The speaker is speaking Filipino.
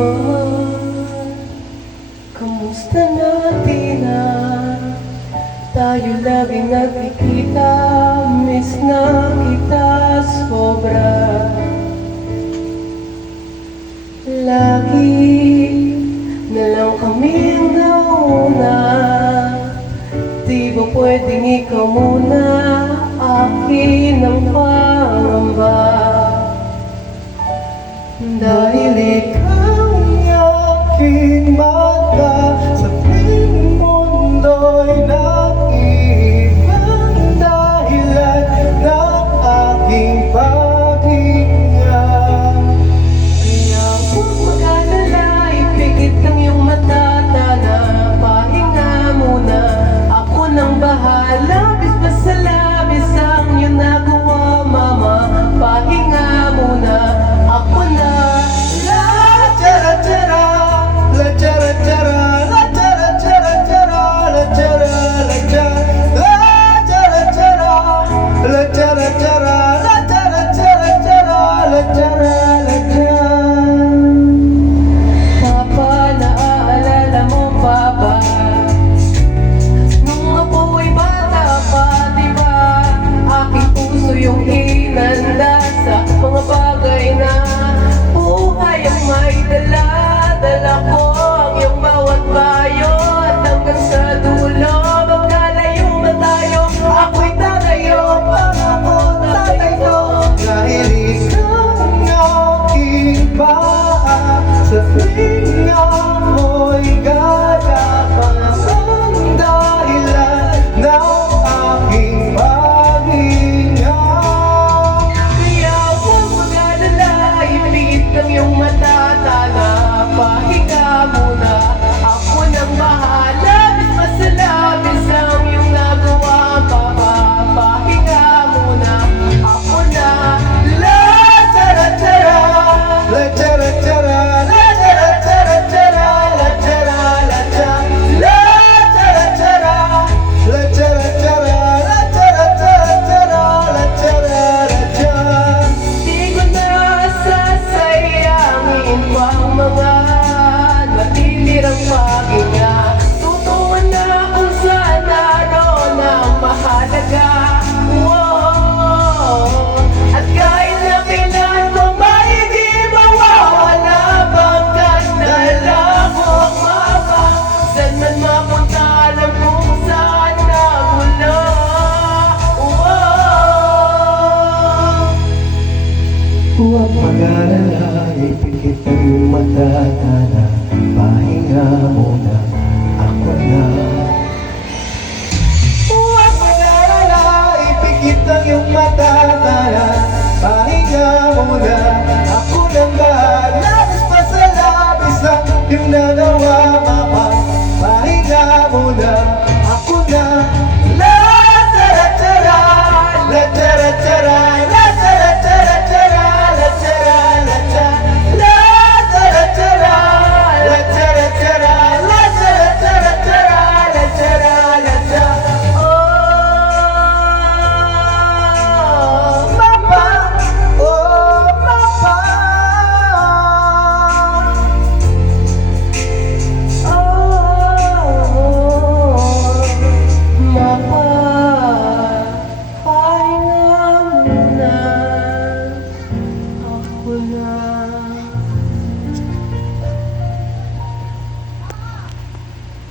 mahal, kamusta natin na tayo laging nagkikita? Miss na kita sobra. Lagi na lang kaming nauna, di ba pwedeng ikaw muna? Akin ang pangamba, dahil ikaw ang aking mata. Sa tuwing mundo'y nag-iibang dahilan ng aking paghinga. Kaya huwag mag-alala, ipikit ang iyong mata, tana, pahinga muna. Ako nang bahala, bis pa sa labis ang iyong nagawa, mama. Pahinga muna, ako na. Papa, naaalala mo pa ba nung ako'y bata pa, diba? Aking puso yung hinanda sa mga bagay na buhay ang may dala-dala ko. Ang iyong bawat payo at hanggang sa dulo, magkalayo man tayo, ako'y tatayo, pangako tatayo. Dahil ikaw ang aking paa, sa tuwing ako'y gagapasan, dahilan ng aking paghinga. Kaya huwag mag-alala, ipikit ang iyong mata, tana, pahinga muna. Ako nang bahala, bis pa sa labis ang iyong nagawa, papa. Pahinga muna, ako na. La tara tara, la tara tara, la tara tara tara, la tara la tara, la tara tara, la tara tara, la tara tara tara, la tara la tara. Di ko na sasayangin pa ang mga natitirang paghinga. Tutuwan na kung saan naroon ang mahalaga. Wow. At kahit na kailan mo may di mawawala, pagkat dala mo ang mapa. Saan man mapunta, alam kung saan nagmula. Wow. Huwag mag-alala, ipikit ang iyong mata, tana, pahinga mo.